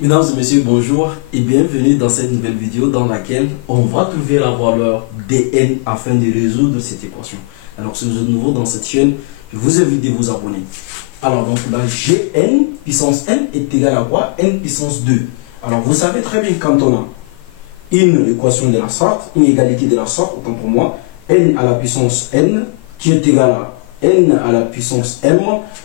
Mesdames et messieurs, bonjour et bienvenue dans cette nouvelle vidéo dans laquelle on va trouver la valeur dn afin de résoudre cette équation. Alors si vous êtes nouveau dans cette chaîne, je vous invite de vous abonner. Alors donc là, gn puissance n est égal à quoi? N puissance 2. Alors vous savez très bien quand on a une équation de la sorte, une égalité de la sorte, autant pour moi, n à la puissance n qui est égal à n à la puissance m.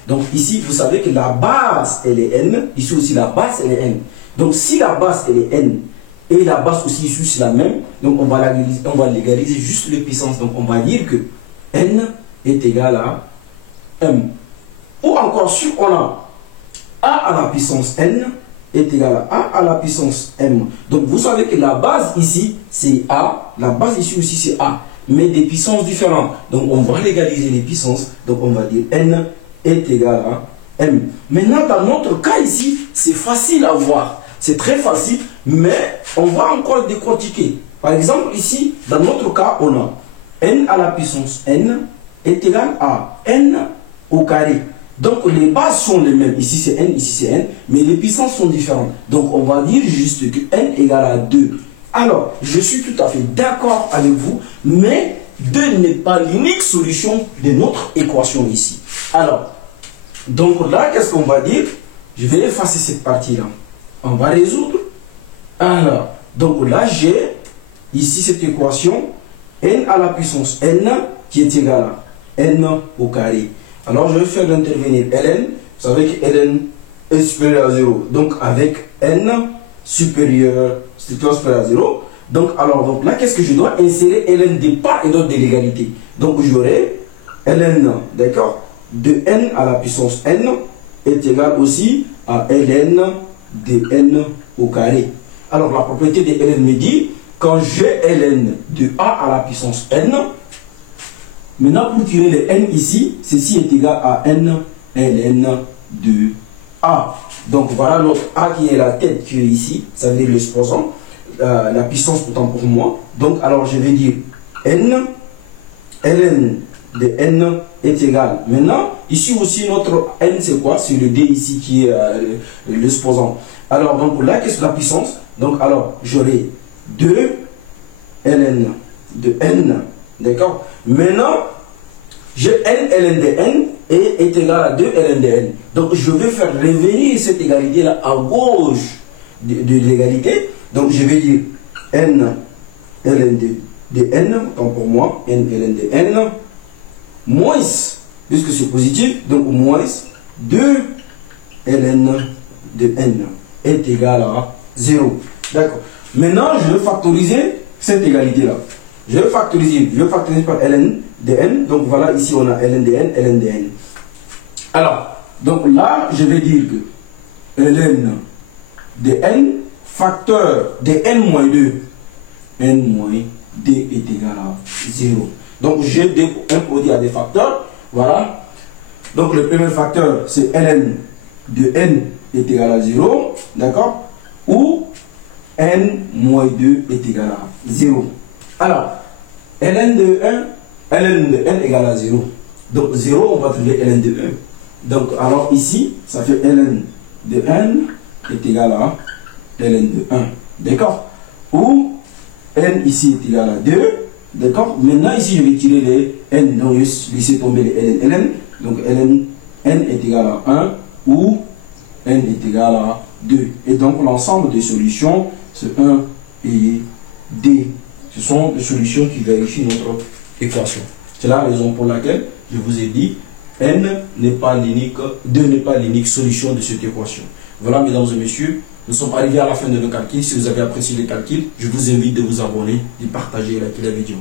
Donc ici, vous savez que la base, elle est n. Ici aussi, la base, elle est n. Donc si la base, elle est n, et la base aussi ici, c'est la même, donc on va légaliser juste les puissances. Donc on va dire que n est égal à m. Ou encore, si on a a à la puissance n est égal à a à la puissance m. Donc vous savez que la base ici, c'est a. La base ici aussi, c'est a, mais des puissances différentes. Donc on va légaliser les puissances. Donc on va dire n est égal à m. Maintenant, dans notre cas ici, c'est facile à voir. C'est très facile, mais on va encore décortiquer. Par exemple, ici, dans notre cas, on a n à la puissance n est égal à n au carré. Donc les bases sont les mêmes. Ici c'est n, ici c'est n, mais les puissances sont différentes. Donc on va dire juste que n égale à 2. Alors, je suis tout à fait d'accord avec vous, mais 2 n'est pas l'unique solution de notre équation ici. Alors, donc là, qu'est-ce qu'on va dire? Je vais effacer cette partie-là. On va résoudre. Alors, donc là, j'ai ici cette équation n à la puissance n qui est égale à n au carré. Alors, je vais faire intervenir ln. Vous savez que ln est supérieur à 0. Donc, avec n supérieur à 0. Donc, alors, là, qu'est-ce que je dois insérer? Ln de part et d'autre de l'égalité. Donc, j'aurai ln, d'accord, de n à la puissance n est égal aussi à ln de n au carré. Alors, la propriété de ln me dit, quand j'ai ln de a à la puissance n, maintenant, pour tirer le n ici, ceci est égal à n ln de a. Donc, voilà notre a qui est la tête qui est ici, ça veut dire l'exposant, la puissance pourtant pour moi. Donc, alors, je vais dire n ln de n est égal. Maintenant, ici aussi, notre n, c'est quoi? C'est le d ici qui est l'exposant. Alors, donc là, qu'est-ce que la puissance? Donc, alors, j'aurai 2 ln de n. D'accord? Maintenant, j'ai n ln de n et est égal à 2 ln de n. Donc, je vais faire revenir cette égalité-là à gauche de l'égalité. Donc, je vais dire n ln de n, tant pour moi, n ln de n, moins, puisque c'est positif, donc moins 2 ln de n est égal à 0. D'accord. Maintenant, je vais factoriser cette égalité-là. Je vais factoriser par ln de n. Donc voilà, ici on a ln de n, ln de n. Alors, donc là, je vais dire que ln de n facteur de n moins 2, n moins 2 est égal à 0. Donc j'ai un produit à des facteurs. Voilà. Donc le premier facteur, c'est ln de n est égal à 0. D'accord? Ou n moins 2 est égal à 0. Alors, ln de n égale à 0. Donc 0, on va trouver ln de 1. Donc alors ici, ça fait ln de n est égal à ln de 1. D'accord? Ou n ici est égal à 2. D'accord? Maintenant ici, je vais tirer les n. Donc je laisser tomber les ln. Donc ln n est égal à 1 ou n est égal à 2. Et donc l'ensemble des solutions, c'est 1 et d. Ce sont des solutions qui vérifient notre équation. C'est la raison pour laquelle je vous ai dit n n'est pas l'unique, 2 n'est pas l'unique solution de cette équation. Voilà, mesdames et messieurs, nous sommes arrivés à la fin de nos calculs. Si vous avez apprécié les calculs, je vous invite de vous abonner, de partager et liker la vidéo.